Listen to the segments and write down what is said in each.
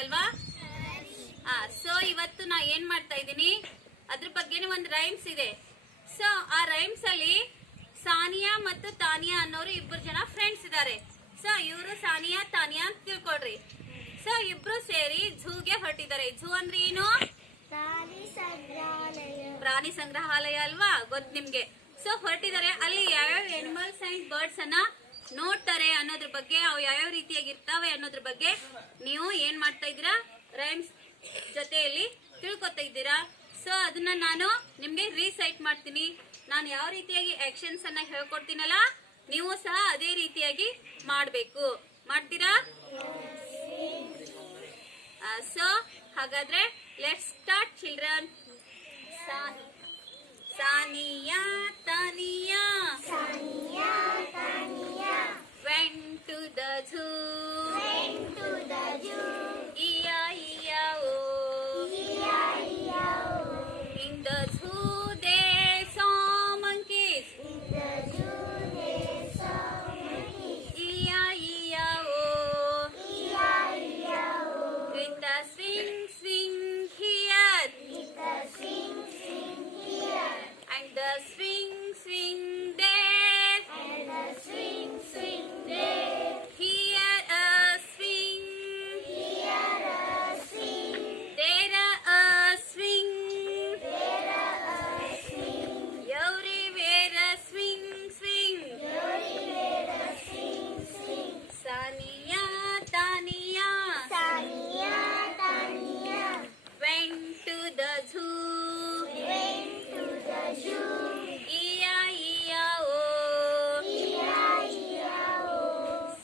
ಅಲ್ವಾ? ಸೊ ಇವತ್ತು ನಾ ಏನ್ ಮಾಡ್ತಾ ಇದ್ದೀನಿ ಅದ್ರ ಬಗ್ಗೆನೇ ಒಂದು ರೈಮ್ಸ್ ಇದೆ. ಸೊ ಆ ರೈಮ್ಸ್ ಅಲ್ಲಿ ಸಾನಿಯಾ ಮತ್ತು ತಾನಿಯಾ ಅನ್ನೋರು ಇಬ್ಬರು ಜನ ಫ್ರೆಂಡ್ಸ್ ಇದ್ದಾರೆ. ಸೊ ಇವರು ಸಾನಿಯಾ ತಾನಿಯಾ ಅಂತ ತಿಳ್ಕೊಳ್ರಿ. ಸೊ ಇಬ್ರು ಸೇರಿ ಝೂಗೆ ಹೊರಟಿದ್ದಾರೆ. ಝೂ ಅಂದ್ರೆ ಏನು? ಪ್ರಾಣಿ ಸಂಗ್ರಹಾಲಯ ಅಲ್ವಾ, ಗೊತ್ತು ನಿಮ್ಗೆ. ಸೊ ಹೊರಟಿದ್ದಾರೆ. ಅಲ್ಲಿ ಯಾವ್ಯಾವ ಎನಿಮಲ್ಸ್ ಅಂಡ್ ಬರ್ಡ್ಸ್ ಅನ್ನ ನೋಡ್ತಾರೆ ಅನ್ನೋದ್ರ ಬಗ್ಗೆ, ಅವು ಯಾವ್ಯಾವ ರೀತಿಯಾಗಿ ಇರ್ತಾವೆ ಅನ್ನೋದ್ರ ಬಗ್ಗೆ ನೀವು ಏನ್ ಮಾಡ್ತಾ ಇದ್ದೀರಾ, ರೈಮ್ಸ್ ಜೊತೆಯಲ್ಲಿ ತಿಳ್ಕೊತಾ ಇದ್ದೀರಾ. ಸೊ ಅದನ್ನ ನಾನು ನಿಮ್ಗೆ ರೀಸೈಟ್ ಮಾಡ್ತೀನಿ. ನಾನು ಯಾವ ರೀತಿಯಾಗಿ ಆಕ್ಷನ್ಸ್ ಅನ್ನ ಹೇಳ್ಕೊಡ್ತೀನಲ್ಲ, ನೀವು ಸಹ ಅದೇ ರೀತಿಯಾಗಿ ಮಾಡ್ಬೇಕು. ಮಾಡ್ತೀರಾ? ಸೊ ಹಾಗಾದ್ರೆ let's start children. Sania Tanya went to the zoo. E-I-E-I-O. In the zoo they saw monkeys. E-I-E-I-O. With a swing swing here. And the swing swing there. Here a swing. There a swing. Everywhere a swing swing. Saniya Taniya went to the zoo. E-I-E-I-O.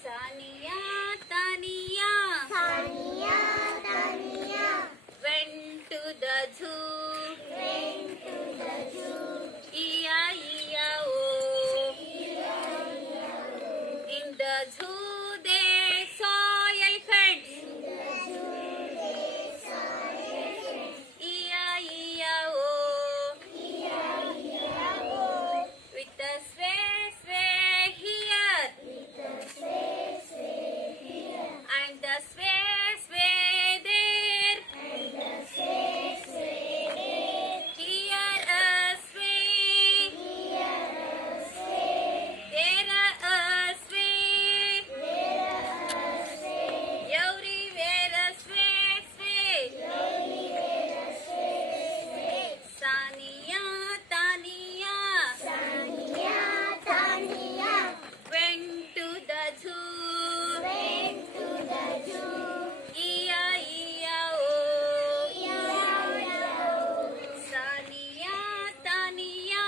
Saniya Taniya went to the zoo. E-I-E-I-O. In the zoo they saw elephants. E-I-E-I-O. With a sway sway here. And the sway sway there. Here a sway. There a sway. Everywhere a sway sway. Saniya Taniya went to the zoo. E-I-E-I-O. Saniya Taniya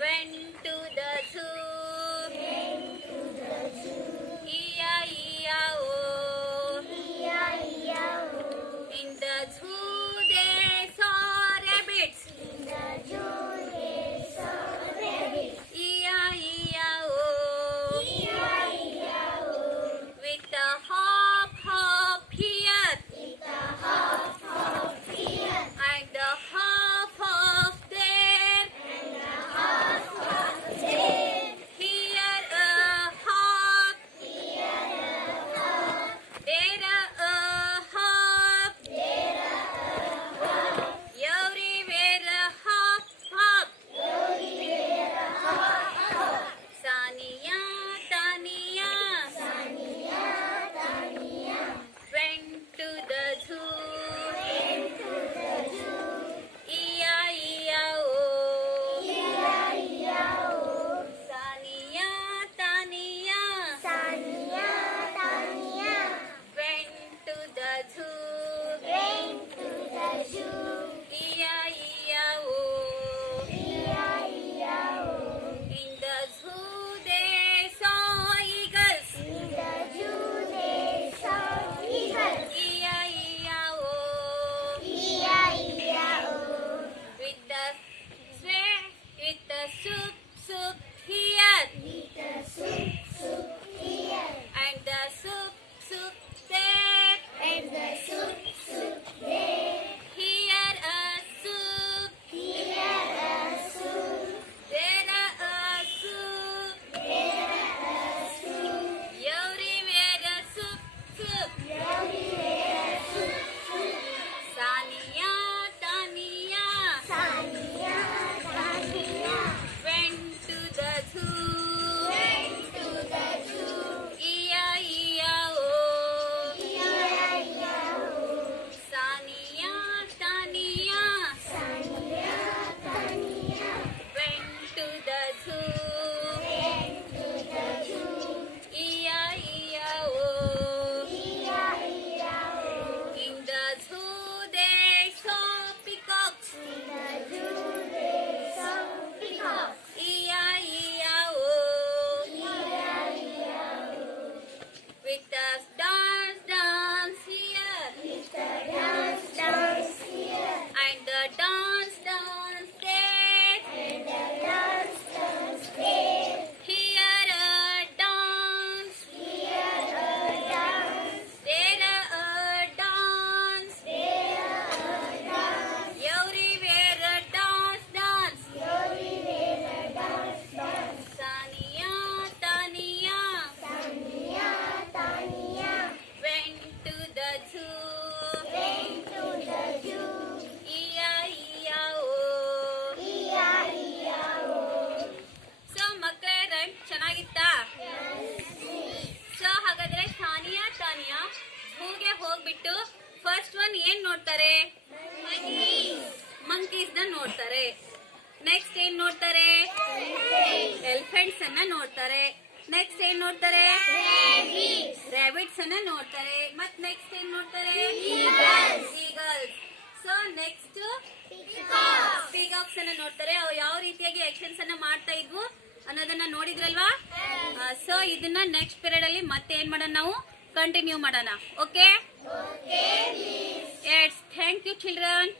went to the zoo. E-I-E-I-O. In the zoo they saw rabbits. E-I-E-I-O. With a hop hop here. And a hop hop there. Here a hop. There a hop. Everywhere a hop hop. Saniya Taniya went to the zoo. E-I-E-I-O. Saniya Taniya went to the zoo. E-I-E-I-O. In the zoo they saw eagles. E-I-E-I-O. With the sway, with the soup soup here. And the soup soup there. Here dance dance dance. Here a dance. There a dance. Everywhere a dance dance. Tania Tania went to the zoo. So ಮಕ್ಕಳೇ rhyme ಚೆನ್ನಾಗಿತ್ತಾ? So ಹಾಗಾದ್ರೆ ತಾನಿಯಾ ತಾನಿಯಾ ಹೂಗೆ ಹೋಗ್ಬಿಟ್ಟು first one ಏನ್ ನೋಡ್ತಾರೆ? Monkeys ನ ನೋಡ್ತಾರೆ. Next ಏನ್ ನೋಡ್ತಾರೆ? ಎಲಿಫೆಂಟ್ಸ್ ಅನ್ನ ನೋಡ್ತಾರೆ. ನೆಕ್ಸ್ಟ್ ಏನ್ ನೋಡ್ತಾರೆ? ರ್ಯಾಬಿಟ್ಸ್ ಅನ್ನ ನೋಡ್ತಾರೆ. ಮತ್ ನೆಕ್ಸ್ಟ್ ಏನ್ ನೋಡ್ತಾರೆ? ಈಗಲ್ಸ್. ಸೊ ನೆಕ್ಸ್ಟ್ ಪೀಕಾಕ್ಸ್ ಅನ್ನ ನೋಡ್ತಾರೆ. ಅವು ಯಾವ ರೀತಿಯಾಗಿ ಆಕ್ಷನ್ಸ್ ಅನ್ನ ಮಾಡ್ತಾ ಇದ್ವು ಅನ್ನೋದನ್ನ ನೋಡಿದ್ರಲ್ವಾ? ಸೊ ಇದನ್ನ ನೆಕ್ಸ್ಟ್ ಪೀರಿಯಡ್ ಅಲ್ಲಿ ಮತ್ತೆ ಏನ್ ಮಾಡೋಣ, ನಾವು ಕಂಟಿನ್ಯೂ ಮಾಡೋಣ. Okay, thank you children.